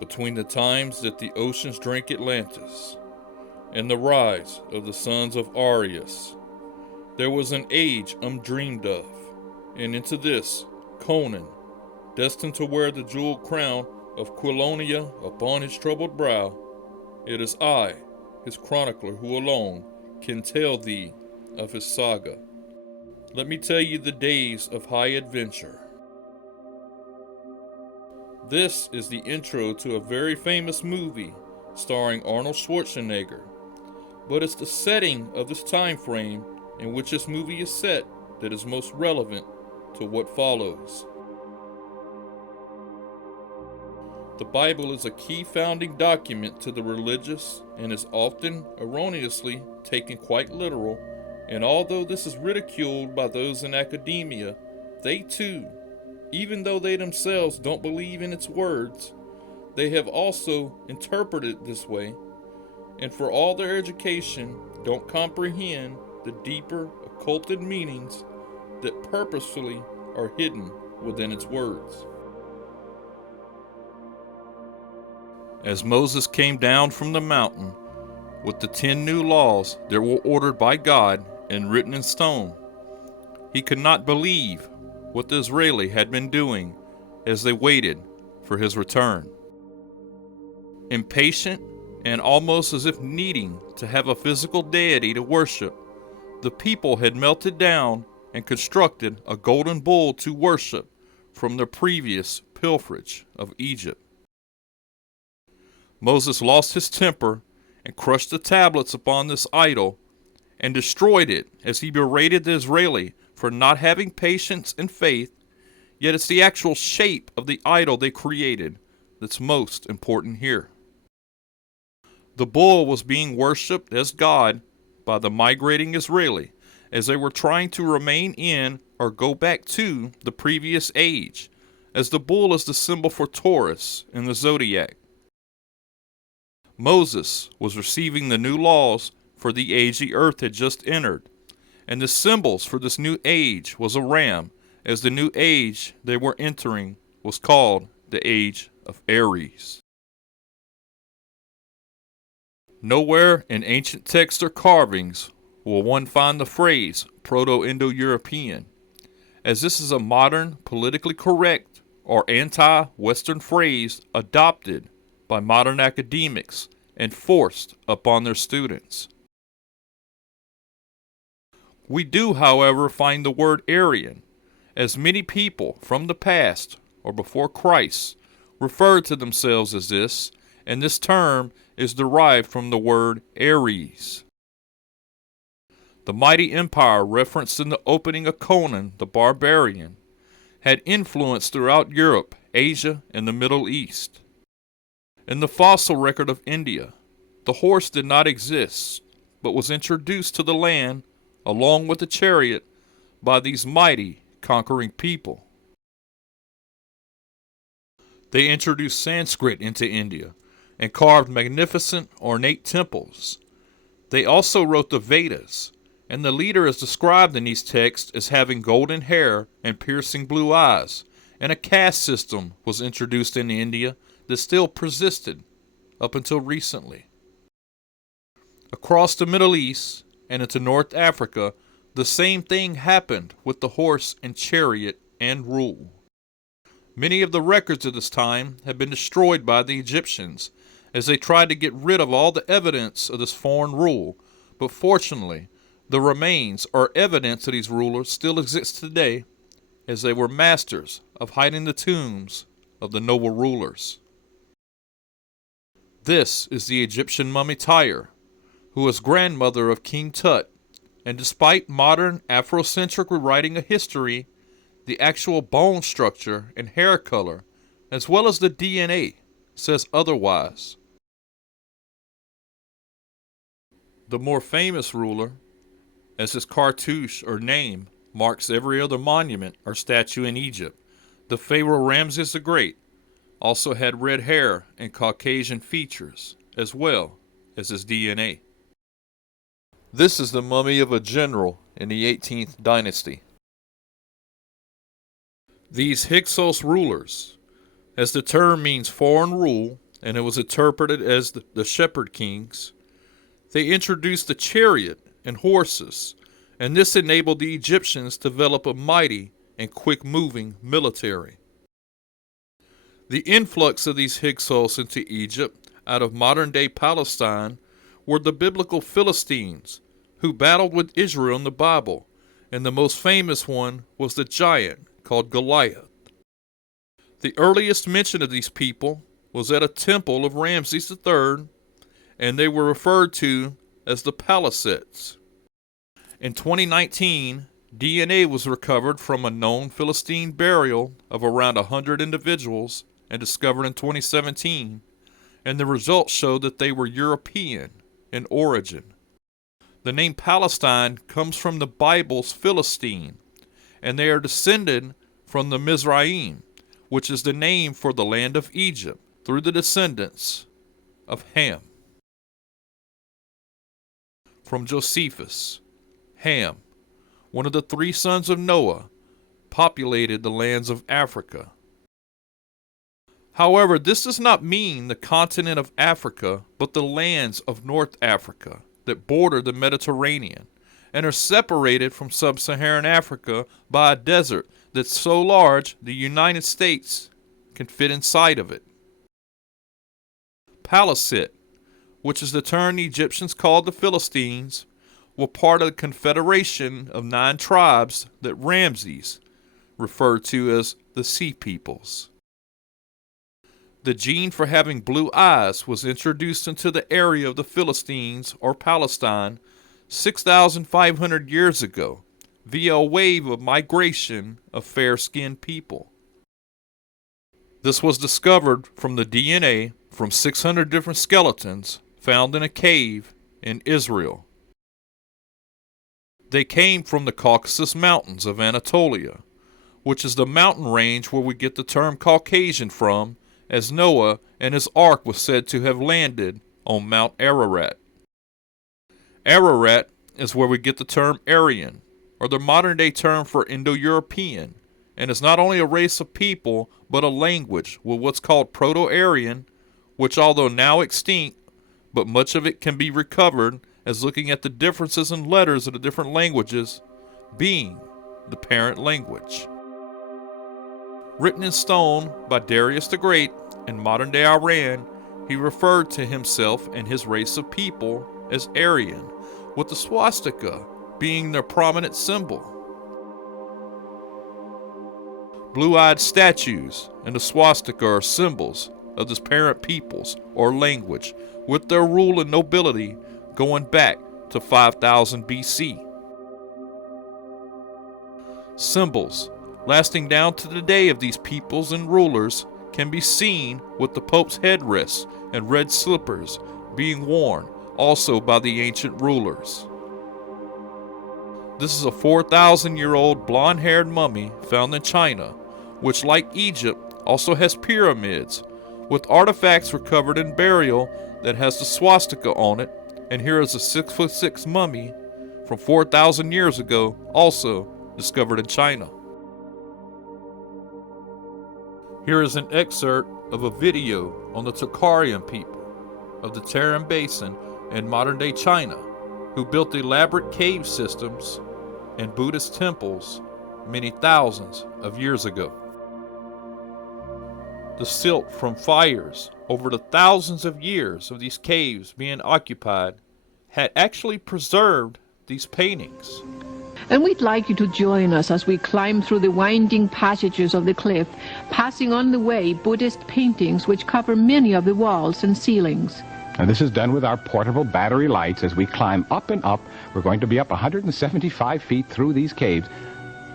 between the times that the oceans drank Atlantis and the rise of the sons of Arius, there was an age undreamed of, and into this, Conan, destined to wear the jeweled crown of Quilonia upon his troubled brow, it is I, his chronicler, who alone can tell thee of his saga. Let me tell you the days of high adventure. This is the intro to a very famous movie starring Arnold Schwarzenegger, but it's the setting of this time frame in which this movie is set that is most relevant to what follows. The Bible is a key founding document to the religious and is often erroneously taken quite literal, and although this is ridiculed by those in academia, they too, even though they themselves don't believe in its words, they have also interpreted it this way, and for all their education don't comprehend the deeper occulted meanings that purposefully are hidden within its words. As Moses came down from the mountain with the 10 new laws that were ordered by God and written in stone, he could not believe what the Israeli had been doing as they waited for his return. Impatient and almost as if needing to have a physical deity to worship, the people had melted down and constructed a golden bull to worship from their previous pilferage of Egypt. Moses lost his temper and crushed the tablets upon this idol and destroyed it as he berated the Israeli for not having patience and faith, yet it's the actual shape of the idol they created that's most important here. The bull was being worshipped as God by the migrating Israeli as they were trying to remain in or go back to the previous age, as the bull is the symbol for Taurus in the zodiac. Moses was receiving the new laws for the age the earth had just entered, and the symbols for this new age was a ram, as the new age they were entering was called the age of Aries. Nowhere in ancient texts or carvings will one find the phrase Proto-Indo-European, as this is a modern, politically correct, or anti-Western phrase adopted by modern academics and forced upon their students. We do, however, find the word Arian, as many people from the past or before Christ referred to themselves as this, and this term is derived from the word Ares. The mighty empire referenced in the opening of Conan the Barbarian had influence throughout Europe, Asia, and the Middle East. In the fossil record of India, the horse did not exist, but was introduced to the land along with the chariot by these mighty conquering people. They introduced Sanskrit into India and carved magnificent, ornate temples. They also wrote the Vedas, and the leader is described in these texts as having golden hair and piercing blue eyes, and a caste system was introduced in India that still persisted up until recently. Across the Middle East and into North Africa, the same thing happened with the horse and chariot and rule. Many of the records of this time have been destroyed by the Egyptians as they tried to get rid of all the evidence of this foreign rule, but fortunately, the remains or evidence of these rulers still exist today, as they were masters of hiding the tombs of the noble rulers. This is the Egyptian mummy Tyre, who was grandmother of King Tut, and despite modern Afrocentric rewriting of history, the actual bone structure and hair color, as well as the DNA, says otherwise. The more famous ruler, as his cartouche or name marks every other monument or statue in Egypt, the Pharaoh Ramses the Great, also had red hair and Caucasian features, as well as his DNA. This is the mummy of a general in the 18th dynasty. These Hyksos rulers, as the term means foreign rule, and it was interpreted as the shepherd kings, they introduced the chariot and horses, and this enabled the Egyptians to develop a mighty and quick-moving military. The influx of these Hyksos into Egypt out of modern-day Palestine were the biblical Philistines, who battled with Israel in the Bible, and the most famous one was the giant called Goliath. The earliest mention of these people was at a temple of Ramses III, and they were referred to as the Palisades. In 2019, DNA was recovered from a known Philistine burial of around 100 individuals and discovered in 2017, and the results showed that they were European in origin. The name Palestine comes from the Bible's Philistine, and they are descended from the Mizraim, which is the name for the land of Egypt, through the descendants of Ham. From Josephus, Ham, one of the 3 sons of Noah, populated the lands of Africa. However, this does not mean the continent of Africa, but the lands of North Africa that border the Mediterranean and are separated from sub-Saharan Africa by a desert that's so large the United States can fit inside of it. Palisade, which is the term the Egyptians called the Philistines, were part of the confederation of 9 tribes that Ramses referred to as the Sea Peoples. The gene for having blue eyes was introduced into the area of the Philistines or Palestine 6,500 years ago via a wave of migration of fair-skinned people. This was discovered from the DNA from 600 different skeletons found in a cave in Israel. They came from the Caucasus Mountains of Anatolia, which is the mountain range where we get the term Caucasian from, as Noah and his ark was said to have landed on Mount Ararat. Ararat is where we get the term Arian, or the modern-day term for Indo-European, and is not only a race of people, but a language with what's called Proto-Aryan, which although now extinct, but much of it can be recovered as looking at the differences in letters of the different languages being the parent language. Written in stone by Darius the Great in modern-day Iran, he referred to himself and his race of people as Arian, with the swastika being their prominent symbol. Blue-eyed statues and the swastika are symbols of this parent peoples or language, with their rule and nobility going back to 5000 BC. Symbols lasting down to the day of these peoples and rulers can be seen with the Pope's headdress and red slippers being worn also by the ancient rulers. This is a 4,000-year-old blonde-haired mummy found in China, which, like Egypt, also has pyramids, with artifacts recovered in burial that has the swastika on it, and here is a 6'6" mummy from 4,000 years ago, also discovered in China. Here is an excerpt of a video on the Tocharian people of the Tarim Basin in modern-day China, who built elaborate cave systems and Buddhist temples many thousands of years ago. The silt from fires over the thousands of years of these caves being occupied had actually preserved these paintings. And we'd like you to join us as we climb through the winding passages of the cliff, passing on the way Buddhist paintings which cover many of the walls and ceilings. And this is done with our portable battery lights. As we climb up and up, we're going to be up 175 feet through these caves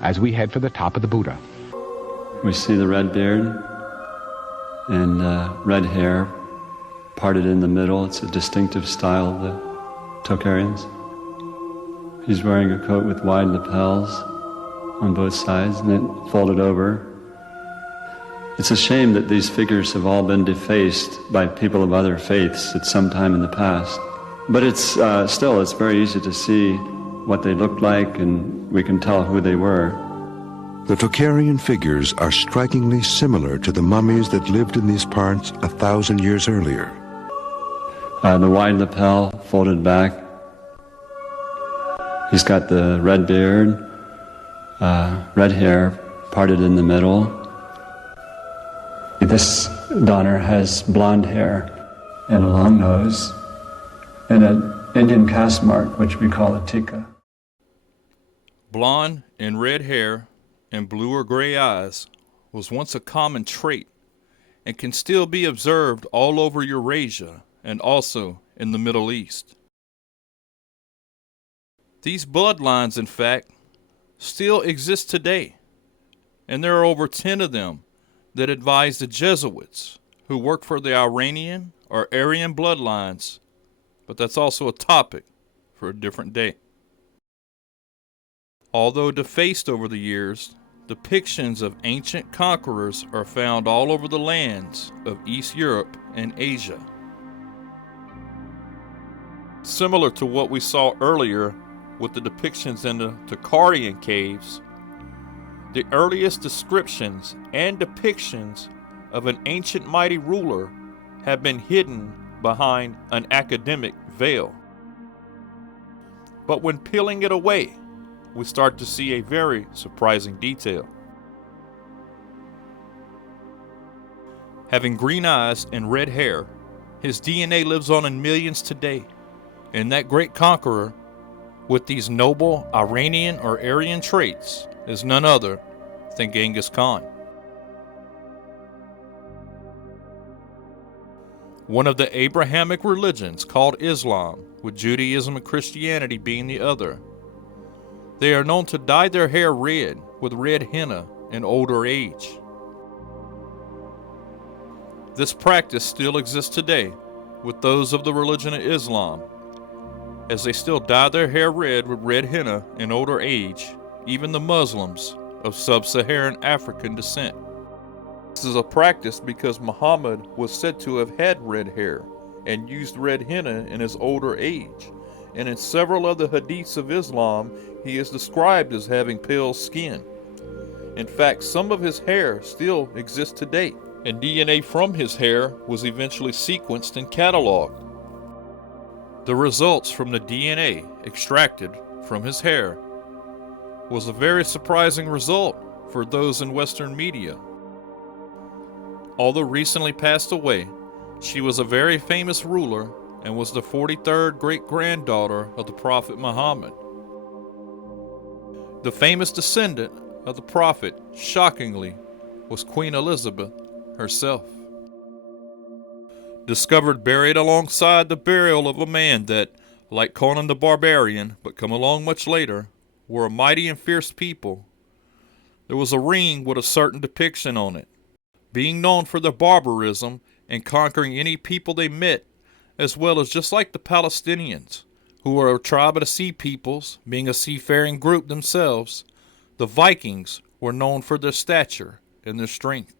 as we head for the top of the Buddha. We see the red beard and red hair parted in the middle. It's a distinctive style of the Tocharians. He's wearing a coat with wide lapels on both sides and then folded over. It's a shame that these figures have all been defaced by people of other faiths at some time in the past. But it's still, it's very easy to see what they looked like, and we can tell who they were. The Tocharian figures are strikingly similar to the mummies that lived in these parts 1,000 years earlier. The wide lapel folded back. He's got the red beard, red hair parted in the middle. This Donner has blonde hair and a long nose and an Indian caste mark, which we call a tika. Blonde and red hair and blue or gray eyes was once a common trait and can still be observed all over Eurasia and also in the Middle East. These bloodlines, in fact, still exist today, and there are over 10 of them that advise the Jesuits who work for the Iranian or Arian bloodlines, but that's also a topic for a different day. Although defaced over the years, depictions of ancient conquerors are found all over the lands of East Europe and Asia. Similar to what we saw earlier with the depictions in the Taurus caves, the earliest descriptions and depictions of an ancient mighty ruler have been hidden behind an academic veil. But when peeling it away, we start to see a very surprising detail. Having green eyes and red hair, his DNA lives on in millions today, and that great conqueror with these noble Iranian or Aryan traits is none other than Genghis Khan. One of the Abrahamic religions called Islam, with Judaism and Christianity being the other. They are known to dye their hair red with red henna in older age. This practice still exists today with those of the religion of Islam, as they still dye their hair red with red henna in older age, even the Muslims of sub-Saharan African descent. This is a practice because Muhammad was said to have had red hair and used red henna in his older age, and in several of the hadiths of Islam, he is described as having pale skin. In fact, some of his hair still exists today, and DNA from his hair was eventually sequenced and cataloged. The results from the DNA extracted from his hair was a very surprising result for those in Western media. Although recently passed away, she was a very famous ruler and was the 43rd great-granddaughter of the Prophet Muhammad. The famous descendant of the Prophet, shockingly, was Queen Elizabeth herself. Discovered buried alongside the burial of a man that, like Conan the Barbarian, but come along much later, were a mighty and fierce people. There was a ring with a certain depiction on it, being known for their barbarism and conquering any people they met, as well as just like the Palestinians, who are a tribe of the sea peoples, being a seafaring group themselves, the Vikings were known for their stature and their strength.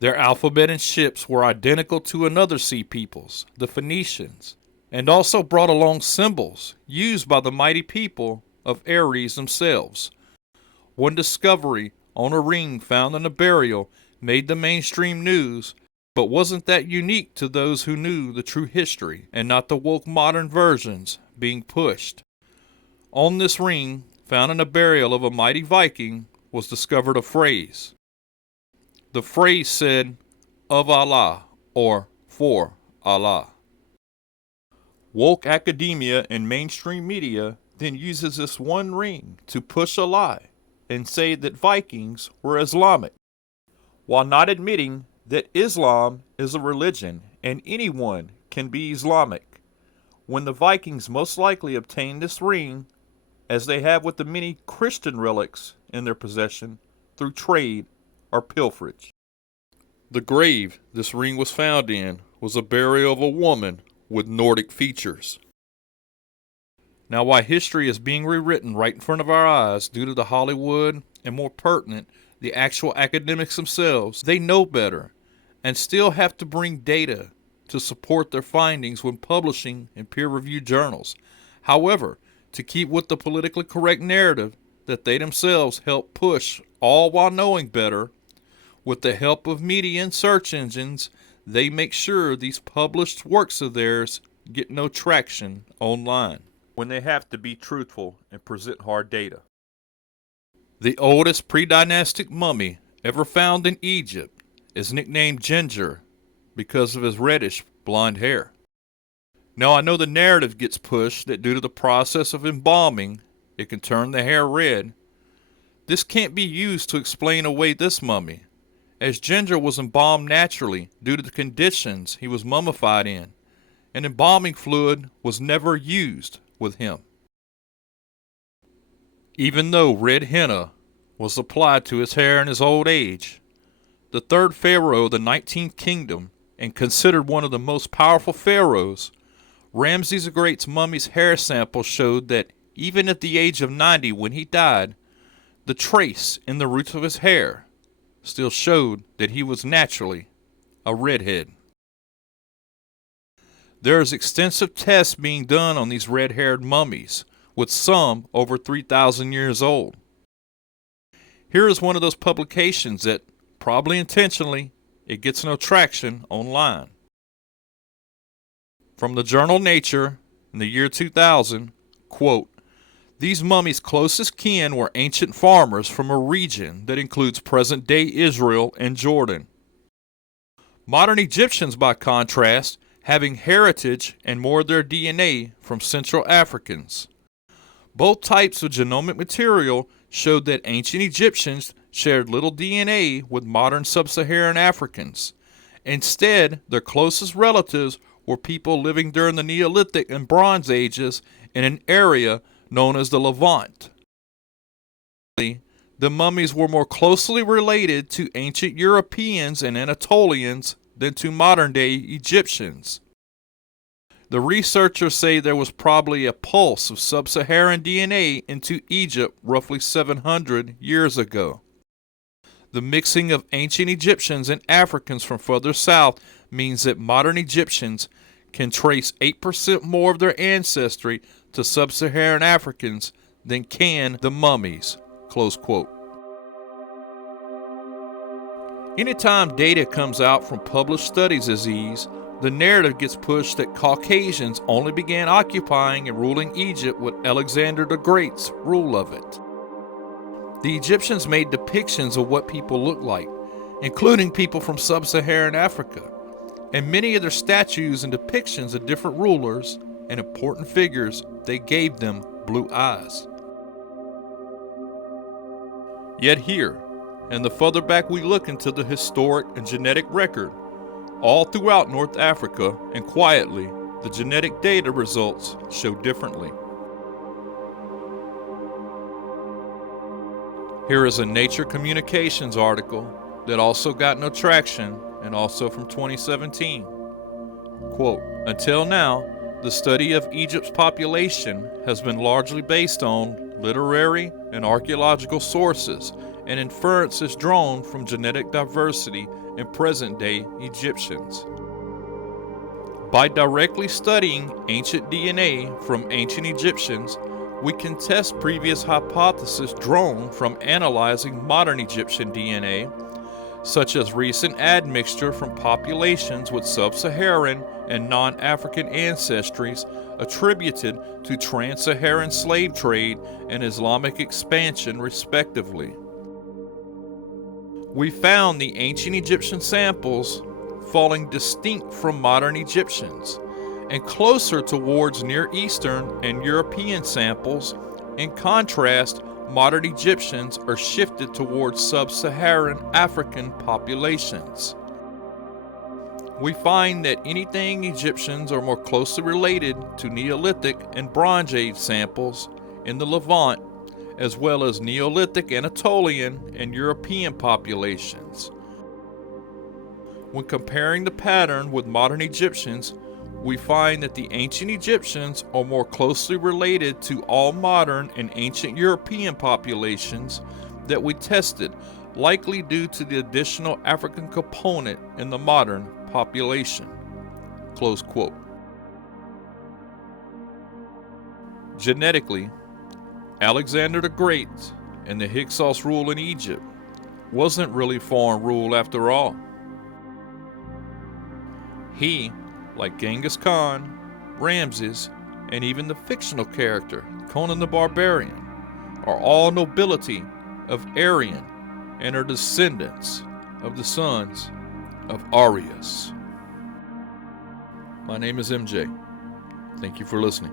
Their alphabet and ships were identical to another sea peoples, the Phoenicians, and also brought along symbols used by the mighty people of Ares themselves. One discovery on a ring found in a burial made the mainstream news, but wasn't that unique to those who knew the true history and not the woke modern versions being pushed. On this ring, found in a burial of a mighty Viking, was discovered a phrase. The phrase said, "Of Allah," or "For Allah." Woke academia and mainstream media then uses this one ring to push a lie and say that Vikings were Islamic, while not admitting that Islam is a religion and anyone can be Islamic, when the Vikings most likely obtained this ring, as they have with the many Christian relics in their possession, through trade or pilferage. The grave this ring was found in was a burial of a woman with Nordic features. Now, while history is being rewritten right in front of our eyes due to the Hollywood, and more pertinent, the actual academics themselves, they know better and still have to bring data to support their findings when publishing in peer-reviewed journals. However, to keep with the politically correct narrative that they themselves help push all while knowing better, with the help of media and search engines, they make sure these published works of theirs get no traction online when they have to be truthful and present hard data. The oldest pre-dynastic mummy ever found in Egypt is nicknamed Ginger because of his reddish blonde hair. Now, I know the narrative gets pushed that due to the process of embalming, it can turn the hair red. This can't be used to explain away this mummy, as Ginger was embalmed naturally due to the conditions he was mummified in, and embalming fluid was never used with him. Even though red henna was applied to his hair in his old age, the third pharaoh of the 19th kingdom, and considered one of the most powerful pharaohs, Ramses the Great's mummy's hair sample showed that even at the age of 90 when he died, the trace in the roots of his hair still showed that he was naturally a redhead. There is extensive tests being done on these red-haired mummies, with some over 3,000 years old. Here is one of those publications that, probably intentionally, it gets no traction online. From the journal Nature in the year 2000, quote, "These mummies' closest kin were ancient farmers from a region that includes present-day Israel and Jordan. Modern Egyptians, by contrast, having heritage and more of their DNA from Central Africans. Both types of genomic material showed that ancient Egyptians shared little DNA with modern sub-Saharan Africans. Instead, their closest relatives were people living during the Neolithic and Bronze Ages in an area known as the Levant. The mummies were more closely related to ancient Europeans and Anatolians than to modern-day Egyptians. The researchers say there was probably a pulse of sub-Saharan DNA into Egypt roughly 700 years ago. The mixing of ancient Egyptians and Africans from further south means that modern Egyptians can trace 8% more of their ancestry to sub-Saharan Africans than can the mummies." Close quote. Anytime data comes out from published studies as these, the narrative gets pushed that Caucasians only began occupying and ruling Egypt with Alexander the Great's rule of it. The Egyptians made depictions of what people looked like, including people from sub-Saharan Africa, and many of their statues and depictions of different rulers and important figures, they gave them blue eyes. Yet here, and the further back we look into the historic and genetic record, all throughout North Africa and quietly, the genetic data results show differently. Here is a Nature Communications article that also got no traction and also from 2017. Quote, "Until now, the study of Egypt's population has been largely based on literary and archaeological sources and inferences drawn from genetic diversity in present-day Egyptians. By directly studying ancient DNA from ancient Egyptians, we can test previous hypotheses drawn from analyzing modern Egyptian DNA, such as recent admixture from populations with sub-Saharan and non-African ancestries attributed to trans-Saharan slave trade and Islamic expansion, respectively. We found the ancient Egyptian samples falling distinct from modern Egyptians and closer towards Near Eastern and European samples. In contrast, modern Egyptians are shifted towards sub-Saharan African populations. We find that anything Egyptians are more closely related to Neolithic and Bronze Age samples in the Levant, as well as Neolithic, Anatolian, and European populations. When comparing the pattern with modern Egyptians, we find that the ancient Egyptians are more closely related to all modern and ancient European populations that we tested, likely due to the additional African component in the modern population." Close quote. Genetically, Alexander the Great and the Hyksos rule in Egypt wasn't really foreign rule after all. He, like Genghis Khan, Ramses, and even the fictional character Conan the Barbarian, are all nobility of Arian and are descendants of the sons of Arius. My name is MJ. Thank you for listening.